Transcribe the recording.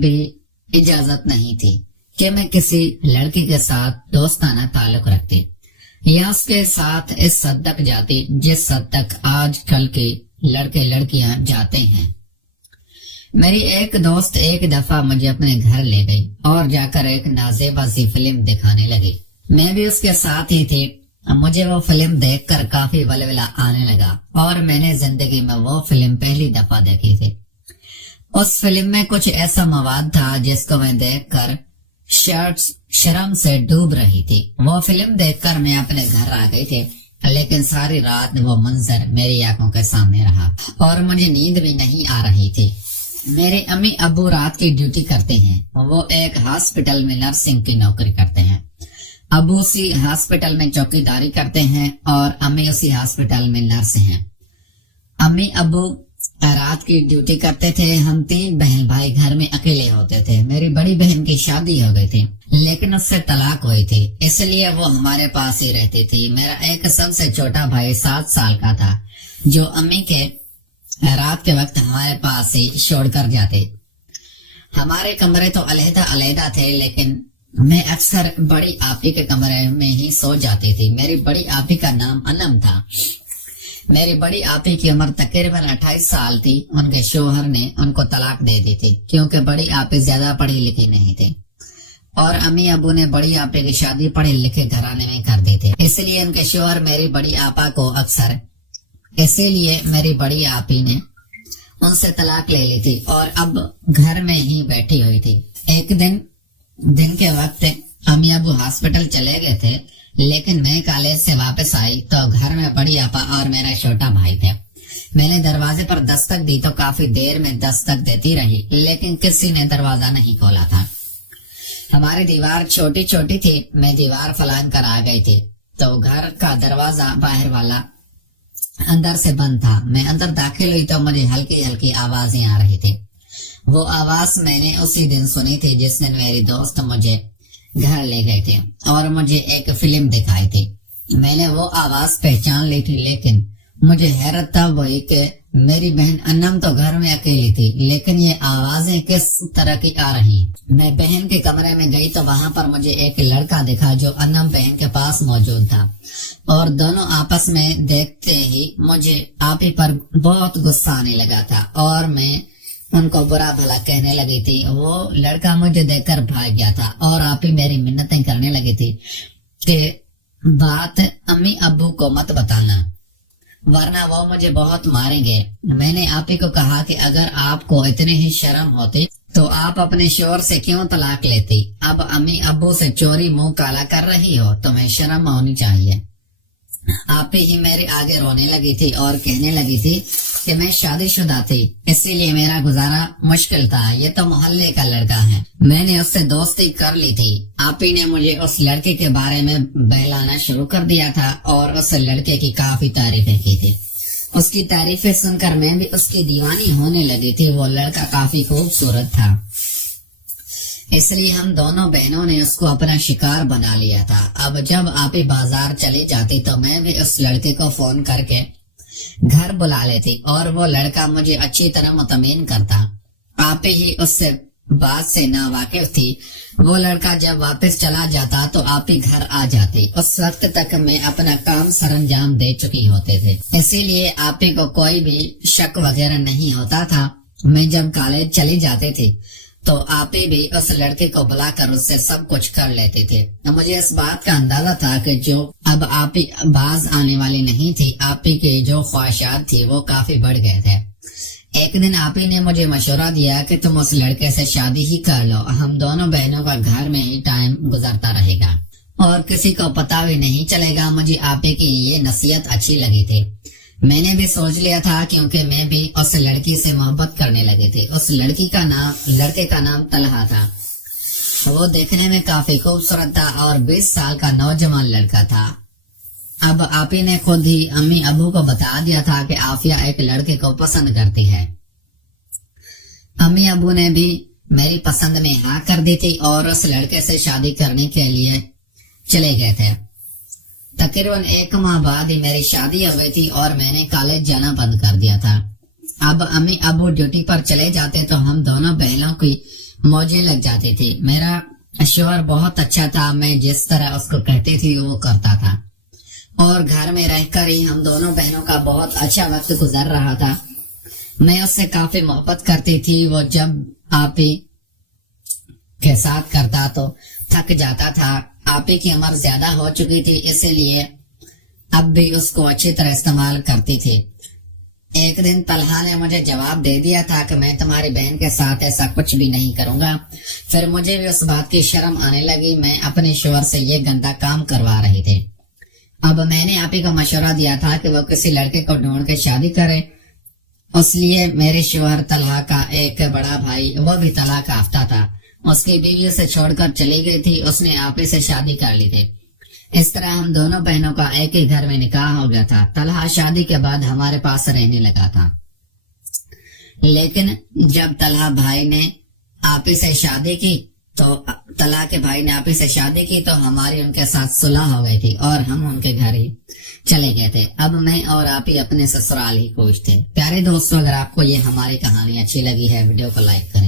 بھی اجازت نہیں تھی کہ میں کسی لڑکی کے ساتھ دوستانہ تعلق رکھتی یا اس کے ساتھ اس حد تک جاتی جس حد تک آج کل کے لڑکے لڑکیاں جاتے ہیں۔ میری ایک دوست ایک دفعہ مجھے اپنے گھر لے گئی اور جا کر ایک نازیبا سی فلم دکھانے لگی۔ میں بھی اس کے ساتھ ہی تھی۔ مجھے وہ فلم دیکھ کر کافی ولولہ آنے لگا اور میں نے زندگی میں وہ فلم پہلی دفعہ دیکھی تھی۔ اس فلم میں کچھ ایسا مواد تھا جس کو میں دیکھ کر شرم سے ڈوب رہی تھی۔ وہ فلم دیکھ کر میں اپنے گھر آ گئی تھی، لیکن ساری رات وہ منظر میری آنکھوں کے سامنے رہا اور مجھے نیند بھی نہیں آ رہی تھی۔ میرے امی ابو رات کی ڈیوٹی کرتے ہیں۔ وہ ایک ہاسپٹل میں نرسنگ کی نوکری کرتے ہیں۔ ابو اسی ہاسپٹل میں چوکیداری کرتے ہیں اور امی اسی ہاسپٹل میں نرس ہیں۔ امی ابو رات کی ڈیوٹی کرتے تھے۔ ہم 3 بہن بھائی گھر میں اکیلے ہوتے تھے۔ میری بڑی بہن کی شادی ہو گئی تھی لیکن اس سے طلاق ہوئی تھی، اس لیے وہ ہمارے پاس ہی رہتی تھی۔ میرا ایک سب سے چھوٹا بھائی 7 سال کا تھا جو امی کے رات کے وقت ہمارے پاس ہی چھوڑ کر جاتے۔ ہمارے کمرے تو علیحدہ علیحدہ تھے لیکن میں اکثر بڑی آپی کے کمرے میں ہی سو جاتی تھی۔ میری بڑی آپی کا نام انم تھا۔ میری بڑی آپی کی عمر تقریباً 28 سال تھی۔ ان کے شوہر نے ان کو طلاق دے دی تھی کیونکہ بڑی آپی زیادہ پڑھی لکھی نہیں تھی اور امی ابو نے بڑی آپی کی شادی پڑھے لکھے گھرانے میں کر دی تھی، اس لیے ان کے شوہر میری بڑی آپا کو اسی لیے میری بڑی آپی نے ان سے طلاق لے لی تھی اور اب گھر میں ہی بیٹھی ہوئی تھی۔ ایک دن کے وقت امی ابو ہاسپٹل چلے گئے تھے لیکن میں کالج سے واپس آئی تو گھر میں بڑی آپا اور میرا چھوٹا بھائی تھے۔ میں نے دروازے پر دستک دی تو کافی دیر میں دستک دیتی رہی لیکن کسی نے دروازہ نہیں کھولا تھا۔ ہماری دیوار چھوٹی چھوٹی تھی۔ میں دیوار فلان کر آ گئی تھی تو گھر کا دروازہ باہر والا اندر سے بند تھا۔ میں اندر داخل ہوئی تو مجھے ہلکی ہلکی آوازیں آ رہی تھی۔ وہ آواز میں نے اسی دن سنی تھی جس دن میری دوست مجھے گھر لے گئے تھے اور مجھے ایک فلم دکھائی تھی۔ میں نے وہ آواز پہچان لی تھی لیکن مجھے حیرت تب ہوئی کہ میری بہن انم تو گھر میں اکیلی تھی لیکن یہ آوازیں کس طرح کی آ رہی۔ میں بہن کے کمرے میں گئی تو وہاں پر مجھے ایک لڑکا دکھا جو انم بہن کے پاس موجود تھا اور دونوں آپس میں دیکھتے ہی مجھے آپی پر بہت غصہ آنے لگا تھا اور میں ان کو برا بھلا کہنے لگی تھی۔ وہ لڑکا مجھے دیکھ کر بھاگ گیا تھا اور آپی میری منتیں کرنے لگی تھی کہ بات امی ابو کو مت بتانا ورنہ وہ مجھے بہت ماریں گے۔ میں نے آپی کو کہا کہ اگر آپ کو اتنی ہی شرم ہوتی تو آپ اپنے شوہر سے کیوں طلاق لیتی؟ اب امی ابو سے چوری منہ کالا کر رہی ہو، تمہیں شرم ہونی چاہیے۔ آپی ہی میرے آگے رونے لگی تھی اور کہنے لگی تھی کہ میں شادی شدہ تھی اسی لیے میرا گزارا مشکل تھا، یہ تو محلے کا لڑکا ہے۔ میں نے اس سے دوستی کر لی تھی۔ آپی نے مجھے اس لڑکے کے بارے میں بہلانا شروع کر دیا تھا اور اس لڑکے کی کافی تعریفیں کی تھی۔ اس کی تعریفیں سن کر میں بھی اس کی دیوانی ہونے لگی تھی۔ وہ لڑکا کافی خوبصورت تھا اس لیے ہم دونوں بہنوں نے اس کو اپنا شکار بنا لیا تھا۔ اب جب آپی بازار چلی جاتی تو میں بھی اس لڑکے کو فون کر کے گھر بلا لیتی اور وہ لڑکا مجھے اچھی طرح مطمئن کرتا۔ آپی ہی اس سے بات سے نا واقف تھی۔ وہ لڑکا جب واپس چلا جاتا تو آپی گھر آ جاتی۔ اس وقت تک میں اپنا کام سر انجام دے چکی ہوتے تھے، اسی لیے آپی کو کوئی بھی شک وغیرہ نہیں ہوتا تھا۔ میں جب کالج چلی جاتی تھی تو آپی بھی اس لڑکے کو بلا کر اس سے سب کچھ کر لیتے تھے۔ مجھے اس بات کا اندازہ تھا کہ جو اب آپی باز آنے والی نہیں تھی، آپی کی جو خواہشات تھی وہ کافی بڑھ گئے تھے۔ ایک دن آپی نے مجھے مشورہ دیا کہ تم اس لڑکے سے شادی ہی کر لو، ہم دونوں بہنوں کا گھر میں ہی ٹائم گزرتا رہے گا اور کسی کو پتا بھی نہیں چلے گا۔ مجھے آپی کی یہ نصیحت اچھی لگی تھی۔ میں نے بھی سوچ لیا تھا کیونکہ میں بھی اس لڑکی سے محبت کرنے لگی تھی۔ اس لڑکے کا نام طلحہ تھا۔ وہ دیکھنے میں کافی خوبصورت تھا اور 20 سال کا نوجوان لڑکا تھا۔ اب آپی نے خود ہی امی ابو کو بتا دیا تھا کہ آفیہ ایک لڑکے کو پسند کرتی ہے۔ امی ابو نے بھی میری پسند میں ہاں کر دی تھی اور اس لڑکے سے شادی کرنے کے لیے چلے گئے تھے۔ تقریباً 1 ماہ بعد ہی میری شادی ہو گئی تھی اور میں نے کالج جانا بند کر دیا تھا۔ اب امی ابو ڈیوٹی پر چلے جاتے تو ہم دونوں بہنوں کی موجیں لگ جاتی تھی۔ میرا شوہر بہت اچھا تھا، میں جس طرح اس کو کہتی تھی وہ کرتا تھا، اور گھر میں رہ کر ہی ہم دونوں بہنوں کا بہت اچھا وقت گزر رہا تھا۔ میں اس سے کافی محبت کرتی تھی۔ وہ جب آپی کے ساتھ کرتا تو تھک جاتا تھا۔ آپی کی عمر زیادہ ہو چکی تھی، اسی لیے اب بھی اس کو اچھی طرح استعمال کرتی تھی۔ ایک دن طلحہ نے مجھے جواب دے دیا تھا کہ میں تمہاری بہن کے ساتھ ایسا کچھ بھی نہیں کروں گا۔ پھر مجھے بھی اس بات کی شرم آنے لگی، میں اپنے شوہر سے یہ گندا کام کروا رہی تھی۔ اب میں نے آپی کو مشورہ دیا تھا کہ وہ کسی لڑکے کو ڈھونڈ کے شادی کرے۔ اس لیے میرے شوہر طلحہ کا ایک بڑا بھائی، وہ بھی طلاق یافتہ تھا، اس کی بیوی سے چھوڑ کر چلی گئی تھی، اس نے آپی سے شادی کر لی تھی۔ اس طرح ہم دونوں بہنوں کا ایک ہی گھر میں نکاح ہو گیا تھا۔ طلحہ شادی کے بعد ہمارے پاس رہنے لگا تھا، لیکن جب طلحہ بھائی نے آپی سے شادی کی تو طلحہ کے بھائی نے آپی سے شادی کی تو ہماری ان کے ساتھ صلح ہو گئی تھی اور ہم ان کے گھر ہی چلے گئے تھے۔ اب میں اور آپی اپنے سسرال ہی خوش تھے۔ پیارے دوستو، اگر آپ کو یہ ہماری کہانی اچھی لگی ہے، ویڈیو کو لائک کریں۔